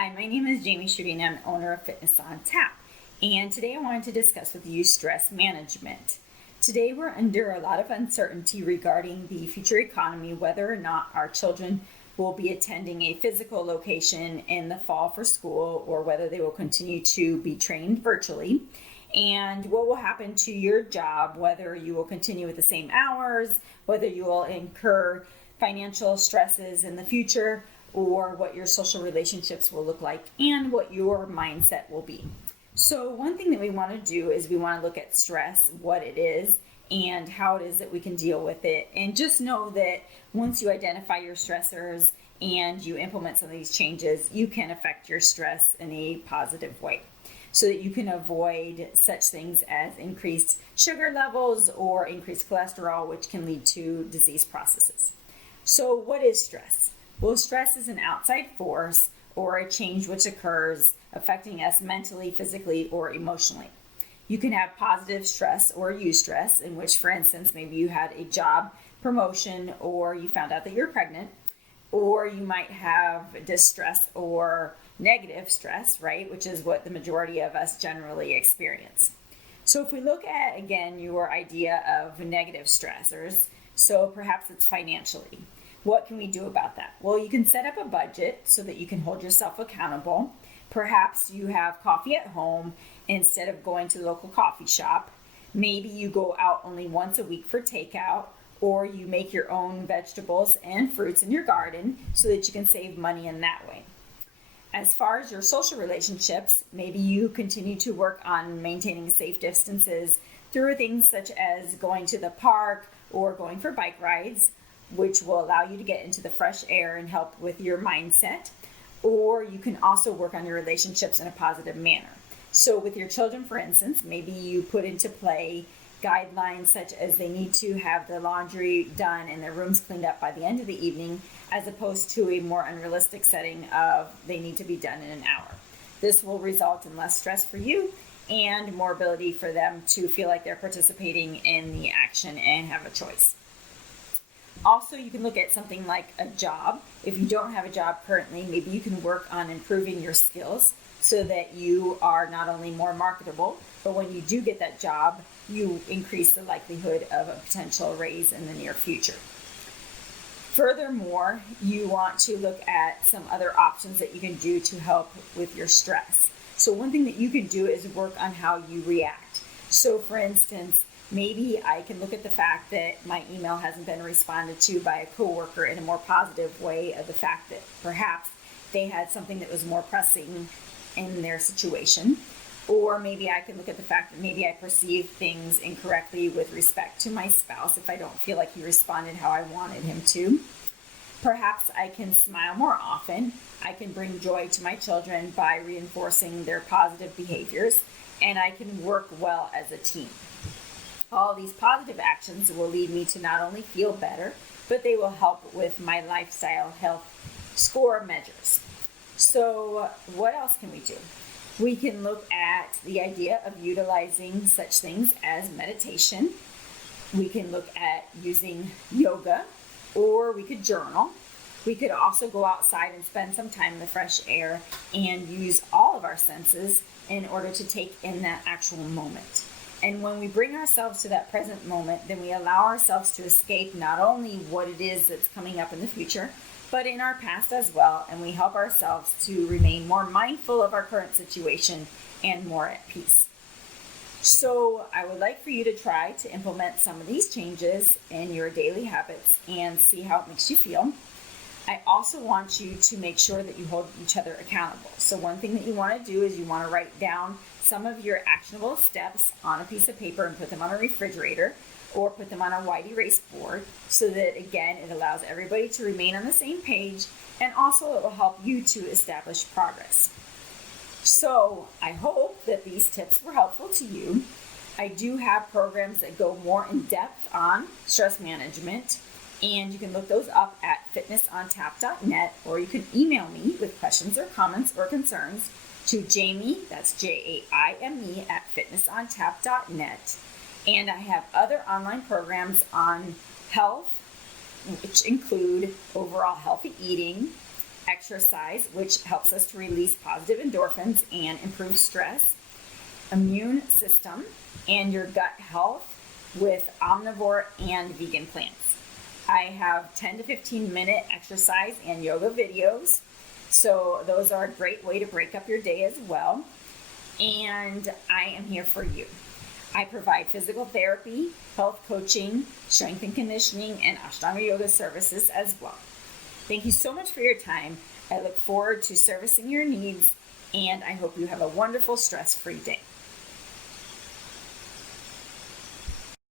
Hi, my name is Jamie Shooty and I'm owner of Fitness on Tap. And today I wanted to discuss with you stress management. Today we're under a lot of uncertainty regarding the future economy, whether or not our children will be attending a physical location in the fall for school or whether they will continue to be trained virtually. And what will happen to your job, whether you will continue with the same hours, whether you will incur financial stresses in the future, or what your social relationships will look like and what your mindset will be. So one thing that we want to do is we want to look at stress, what it is, and how it is that we can deal with it. And just know that once you identify your stressors and you implement some of these changes, you can affect your stress in a positive way so that you can avoid such things as increased sugar levels or increased cholesterol, which can lead to disease processes. So what is stress? Well, stress is an outside force or a change which occurs affecting us mentally, physically, or emotionally. You can have positive stress or eustress, in which, for instance, maybe you had a job promotion or you found out that you're pregnant, or you might have distress or negative stress, right, which is what the majority of us generally experience. So if we look at, again, your idea of negative stressors, so perhaps it's financially. What can we do about that? Well, you can set up a budget so that you can hold yourself accountable. Perhaps you have coffee at home instead of going to the local coffee shop. Maybe you go out only once a week for takeout, or you make your own vegetables and fruits in your garden so that you can save money in that way. As far as your social relationships, maybe you continue to work on maintaining safe distances through things such as going to the park or going for bike rides, which will allow you to get into the fresh air and help with your mindset. Or you can also work on your relationships in a positive manner. So with your children, for instance, maybe you put into play guidelines such as they need to have the laundry done and their rooms cleaned up by the end of the evening, as opposed to a more unrealistic setting of they need to be done in an hour. This will result in less stress for you and more ability for them to feel like they're participating in the action and have a choice. Also, you can look at something like a job. If you don't have a job currently, maybe you can work on improving your skills so that you are not only more marketable, but when you do get that job, you increase the likelihood of a potential raise in the near future. Furthermore, you want to look at some other options that you can do to help with your stress. So one thing that you can do is work on how you react. So for instance, maybe I can look at the fact that my email hasn't been responded to by a coworker in a more positive way of the fact that perhaps they had something that was more pressing in their situation. Or maybe I can look at the fact that maybe I perceive things incorrectly with respect to my spouse if I don't feel like he responded how I wanted him to. Perhaps I can smile more often. I can bring joy to my children by reinforcing their positive behaviors, and I can work well as a team. All these positive actions will lead me to not only feel better, but they will help with my lifestyle health score measures. So what else can we do? We can look at the idea of utilizing such things as meditation. We can look at using yoga, or we could journal. We could also go outside and spend some time in the fresh air and use all of our senses in order to take in that actual moment. And when we bring ourselves to that present moment, then we allow ourselves to escape not only what it is that's coming up in the future, but in our past as well. And we help ourselves to remain more mindful of our current situation and more at peace. So I would like for you to try to implement some of these changes in your daily habits and see how it makes you feel. I also want you to make sure that you hold each other accountable. So one thing that you want to do is you want to write down some of your actionable steps on a piece of paper and put them on a refrigerator or put them on a white erase board so that, again, it allows everybody to remain on the same page, and also it will help you to establish progress. So I hope that these tips were helpful to you. I do have programs that go more in depth on stress management, and you can look those up at fitnessontap.net, or you can email me with questions or comments or concerns to Jamie, that's Jaime, at fitnessontap.net. And I have other online programs on health, which include overall healthy eating, exercise, which helps us to release positive endorphins and improve stress, immune system, and your gut health with omnivore and vegan plants. I have 10 to 15 minute exercise and yoga videos, so those are a great way to break up your day as well. And I am here for you. I provide physical therapy, health coaching, strength and conditioning, and Ashtanga yoga services as well. Thank you so much for your time. I look forward to servicing your needs, and I hope you have a wonderful, stress-free day.